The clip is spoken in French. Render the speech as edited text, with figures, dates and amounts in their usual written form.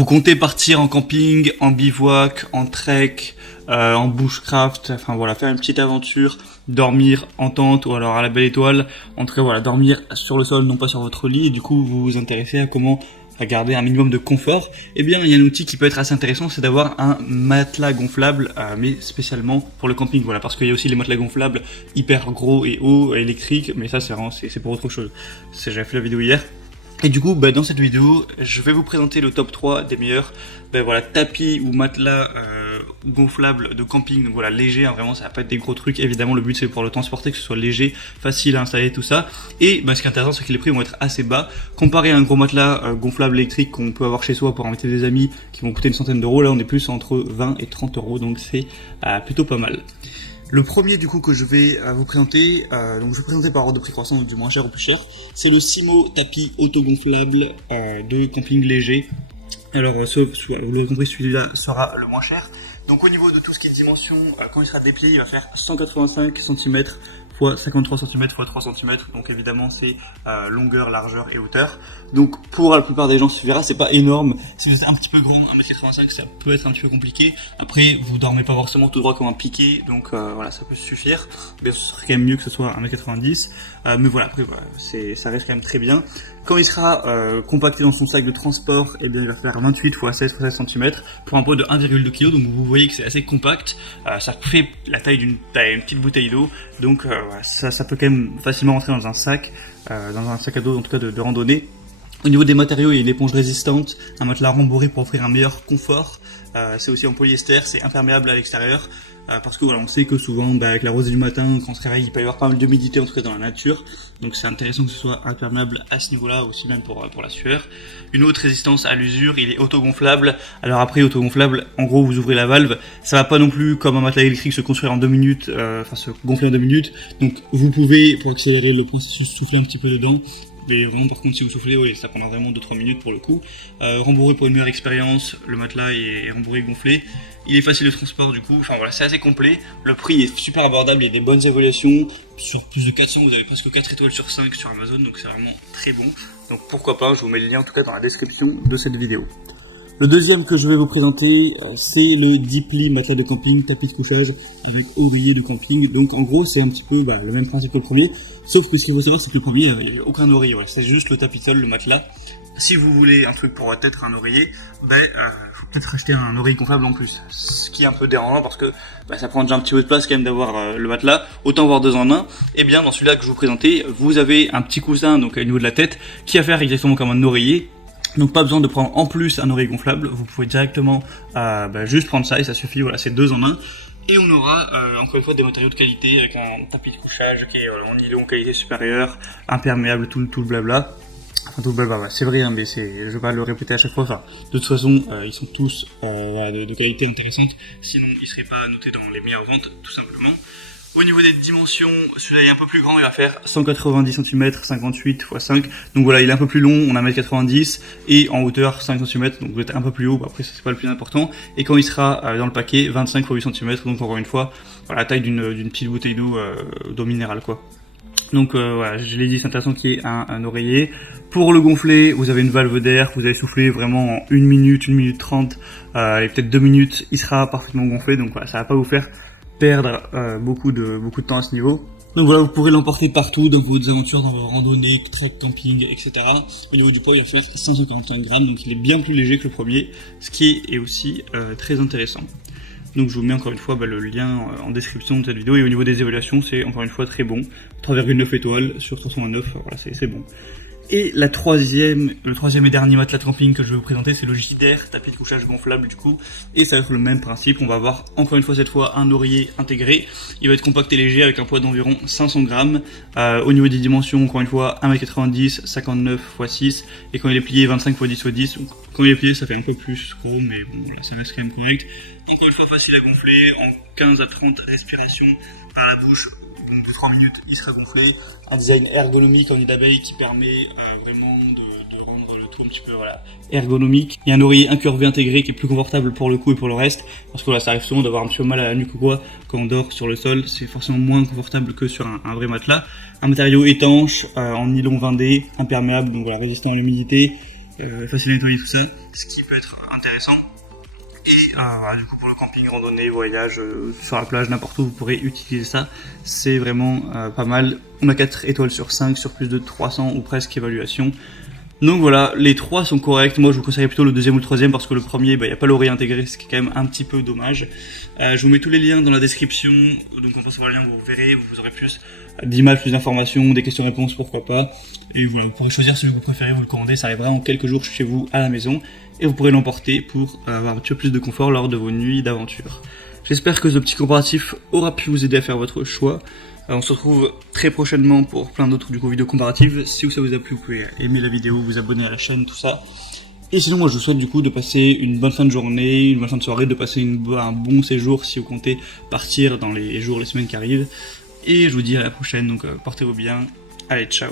Vous comptez partir en camping, en bivouac, en trek, en bushcraft, enfin voilà, faire une petite aventure, dormir en tente ou alors à la belle étoile, en tout cas voilà, dormir sur le sol, non pas sur votre lit, et du coup vous vous intéressez à comment garder un minimum de confort, eh bien il y a un outil qui peut être assez intéressant, c'est d'avoir un matelas gonflable, mais spécialement pour le camping, voilà, parce qu'il y a aussi les matelas gonflables hyper gros et hauts, électriques, mais ça c'est vraiment, c'est pour autre chose. J'avais fait la vidéo hier. Et du coup, dans cette vidéo, je vais vous présenter le top 3 des meilleurs voilà, tapis ou matelas gonflables de camping. Donc voilà, léger, hein, vraiment ça va pas être des gros trucs. Évidemment, le but c'est pour le transporter, que ce soit léger, facile à installer, tout ça. Et ce qui est intéressant, c'est que les prix vont être assez bas. Comparé à un gros matelas gonflable électrique qu'on peut avoir chez soi pour inviter des amis, qui vont coûter une centaine d'euros, là on est plus entre 20 et 30 euros, donc c'est plutôt pas mal. Le premier du coup que je vais vous présenter, donc je vais présenter par ordre de prix croissant du moins cher au plus cher, c'est le Simo tapis autogonflable de camping léger. Alors vous l'avez compris, celui-là sera le moins cher. Donc au niveau de tout ce qui est dimension, quand il sera déplié, il va faire 185 cm x 53 cm x 3 cm, donc évidemment c'est longueur, largeur et hauteur. Donc pour la plupart des gens ça suffira, c'est pas énorme. Si vous êtes un petit peu grand, 1m85, ça peut être un petit peu compliqué. Après vous dormez pas forcément tout droit comme un piqué, donc voilà, ça peut suffire. Mais ce serait quand même mieux que ce soit 1m90. Mais voilà, après voilà, ça reste quand même très bien. Quand il sera compacté dans son sac de transport, eh bien il va faire 28 x 16 x 16 cm pour un poids de 1,2 kg, donc vous voyez que c'est assez compact. Ça fait la taille d'une petite bouteille d'eau, donc ça peut quand même facilement rentrer dans un sac à dos en tout cas de randonnée. Au niveau des matériaux, il y a une éponge résistante, un matelas rembourré pour offrir un meilleur confort. C'est aussi en polyester, c'est imperméable à l'extérieur. Parce que voilà, on sait que souvent, avec la rosée du matin, quand on se réveille, il peut y avoir pas mal d'humidité, en tout cas dans la nature. Donc c'est intéressant que ce soit imperméable à ce niveau-là, aussi même pour la sueur. Une haute résistance à l'usure, il est autogonflable. Alors après, autogonflable, en gros, vous ouvrez la valve. Ça va pas non plus, comme un matelas électrique, se construire en 2 minutes, se gonfler en 2 minutes. Donc vous pouvez, pour accélérer le processus, souffler un petit peu dedans. Mais vraiment, par contre, si vous soufflez, ça prendra vraiment 2-3 minutes pour le coup. Rembourré pour une meilleure expérience, le matelas est rembourré, gonflé. Il est facile de transport du coup, enfin voilà, c'est assez complet. Le prix est super abordable, il y a des bonnes évaluations. Sur plus de 400, vous avez presque 4 étoiles sur 5 sur Amazon, donc c'est vraiment très bon. Donc pourquoi pas, je vous mets le lien en tout cas dans la description de cette vidéo. Le deuxième que je vais vous présenter, c'est le Deeply matelas de camping, tapis de couchage avec oreiller de camping. Donc en gros, c'est un petit peu le même principe que le premier, sauf que ce qu'il faut savoir, c'est que le premier, il n'y a aucun oreiller. Voilà, c'est juste le tapis seul, le matelas. Si vous voulez un truc pour être un oreiller, faut peut-être acheter un oreiller gonflable en plus. Ce qui est un peu dérangeant parce que ça prend déjà un petit peu de place quand même d'avoir le matelas. Autant avoir 2 en 1. Et bien dans celui-là que je vous présentais, vous avez un petit coussin donc au niveau de la tête qui va faire exactement comme un oreiller. Donc pas besoin de prendre en plus un oreiller gonflable, vous pouvez directement juste prendre ça et ça suffit, voilà, c'est 2 en 1. Et on aura encore une fois des matériaux de qualité avec un tapis de couchage qui est en nylon qualité supérieure, imperméable, tout le blabla. Enfin tout le blabla, c'est vrai, hein, mais je vais pas le répéter à chaque fois. Enfin, de toute façon, ils sont tous de qualité intéressante, sinon ils seraient pas notés dans les meilleures ventes, tout simplement. Au niveau des dimensions, celui-là est un peu plus grand, il va faire 190 cm, 58 x 5. Donc voilà, il est un peu plus long, on a 1m90 et en hauteur 5 cm, donc vous êtes un peu plus haut, après ça c'est pas le plus important. Et quand il sera dans le paquet, 25 x 8 cm, donc encore une fois, la taille d'une petite bouteille d'eau minérale quoi. Donc voilà, je l'ai dit, c'est intéressant qu'il y ait un oreiller. Pour le gonfler, vous avez une valve d'air, vous allez souffler vraiment en 1 minute, 1 minute 30, et peut-être 2 minutes, il sera parfaitement gonflé, donc voilà, ça va pas vous faire perdre beaucoup de temps à ce niveau. Donc voilà, vous pourrez l'emporter partout dans vos aventures, dans vos randonnées, trek, camping, etc. Au niveau du poids, il va faire 545 grammes, donc il est bien plus léger que le premier, ce qui est aussi très intéressant. Donc je vous mets encore une fois le lien en description de cette vidéo, et au niveau des évaluations, c'est encore une fois très bon. 3,9 étoiles sur 329, voilà, c'est bon. Et le troisième et dernier matelas de camping que je vais vous présenter, c'est le Jider, tapis de couchage gonflable du coup. Et ça va être le même principe, on va avoir encore une fois cette fois un oreiller intégré. Il va être compact et léger avec un poids d'environ 500 grammes. Au niveau des dimensions, encore une fois, 1m90, 59 x 6. Et quand il est plié, 25 x 10 x 10. Donc, quand il est plié, ça fait un peu plus gros, mais bon, là, ça reste quand même correct. Encore une fois, facile à gonfler, en 15 à 30 respirations par la bouche. Donc de 3 minutes, il sera gonflé. Un design ergonomique en nid d'abeille qui permet vraiment de rendre le tout un petit peu ergonomique. Il y a un oreiller incurvé intégré qui est plus confortable pour le cou et pour le reste. Parce que ça arrive souvent d'avoir un petit peu mal à la nuque ou quoi quand on dort sur le sol. C'est forcément moins confortable que sur un vrai matelas. Un matériau étanche, en nylon 20D, imperméable, donc résistant à l'humidité. facile à nettoyer tout ça, ce qui peut être intéressant. Et voilà, du coup pour le camping, randonnée, voyage, sur la plage, n'importe où, vous pourrez utiliser ça. C'est vraiment pas mal. On a 4 étoiles sur 5 sur plus de 300 ou presque évaluations. Donc voilà, les 3 sont corrects. Moi je vous conseillerais plutôt le deuxième ou le troisième parce que le premier, il n'y a pas l'oreille intégrée, ce qui est quand même un petit peu dommage. Je vous mets tous les liens dans la description, donc en passant par le lien vous verrez, vous aurez plus d'images, plus d'informations, des questions-réponses, pourquoi pas. Et voilà, vous pourrez choisir celui que vous préférez, vous le commandez, ça arrivera en quelques jours chez vous à la maison. Et vous pourrez l'emporter pour avoir un petit peu plus de confort lors de vos nuits d'aventure. J'espère que ce petit comparatif aura pu vous aider à faire votre choix. On se retrouve très prochainement pour plein d'autres vidéos comparatives. Si ça vous a plu, vous pouvez aimer la vidéo, vous abonner à la chaîne, tout ça. Et sinon, moi je vous souhaite du coup de passer une bonne fin de journée, une bonne fin de soirée, de passer un bon séjour si vous comptez partir dans les jours, les semaines qui arrivent. Et je vous dis à la prochaine, donc portez-vous bien. Allez, ciao.